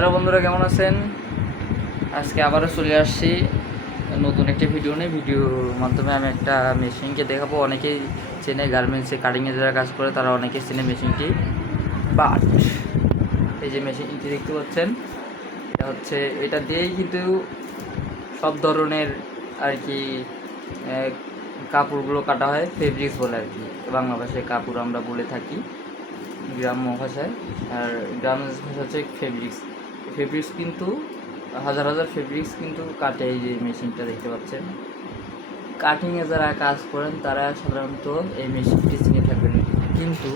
Hello বন্ধুরা, কেমন আছেন? আজকে আবারও চলে আসছি নতুন একটা ভিডিও নিয়ে। ভিডিওর মাধ্যমে আমি একটা মেশিনকে দেখাবো। অনেকেই চেনে, গার্মেন্টসে কাটিংয়ে যারা কাজ করে তারা অনেকেই চেনে মেশিনটি। বাট এই যে মেশিনটি দেখতে পাচ্ছেন, এটা হচ্ছে, এটা দিয়েই কিন্তু সব ধরনের আর কি কাপড়গুলো কাটা হয়। ফেব্রিক্স বলে আর কি, বাংলা ভাষায় কাপড় আমরা বলে থাকি, গ্রাম্য ভাষায়। আর গ্রামের ভাষা হচ্ছে ফেব্রিক্স। ফেব্রিক্স কিন্তু হাজার হাজার ফেব্রিক্স কিন্তু কাটে। এই যে মেশিনটা দেখতে পাচ্ছেন, কাটিংয়ে যারা কাজ করেন তারা সাধারণত এই মেশিনটি চিনে থাকবেন। কিন্তু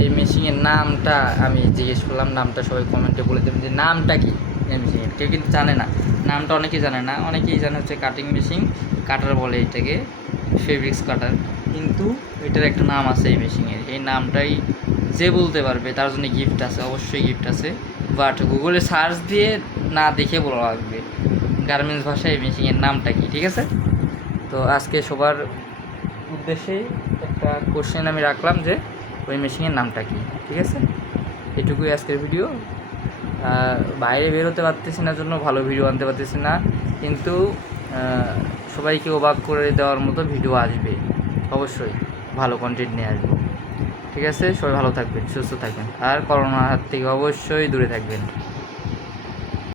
এই মেশিনের নামটা আমি জিজ্ঞেস করলাম, নামটা সবাই কমেন্টে বলে দেবেন যে নামটা কি এই মেশিনের। কেউ কিন্তু জানে না নামটা, অনেকেই জানে না। অনেকেই জানে হচ্ছে কাটিং মেশিন, কাটার বলে এটাকে, ফেব্রিক্স কাটার। কিন্তু এটার একটা নাম আছে এই মেশিনের। এই নামটাই যে বলতে পারবে তার জন্য গিফট আছে, অবশ্যই গিফট আছে। বাট গুগলে সার্চ দিয়ে না দেখে বলা লাগবে গার্মেন্টস ভাষায় এই মেশিনের নামটা কি, ঠিক আছে? তো আজকে সবার উদ্দেশ্যে একটা কোশ্চেন আমি রাখলাম যে ওই মেশিনের নামটা কি, ঠিক আছে? এটুকুই আজকের ভিডিও। বাইরে বেরোতে পারতেছি না জন্য ভালো ভিডিও আনতে পারতেছি না, কিন্তু সবাইকে অবাক করে দেওয়ার মতো ভিডিও আসবে, অবশ্যই ভালো কন্টেন্ট নিয়ে আসবো, ঠিক আছে? সবাই ভালো থাকবেন, সুস্থ থাকবেন, আর করোনার হাত থেকে অবশ্যই দূরে থাকবেন।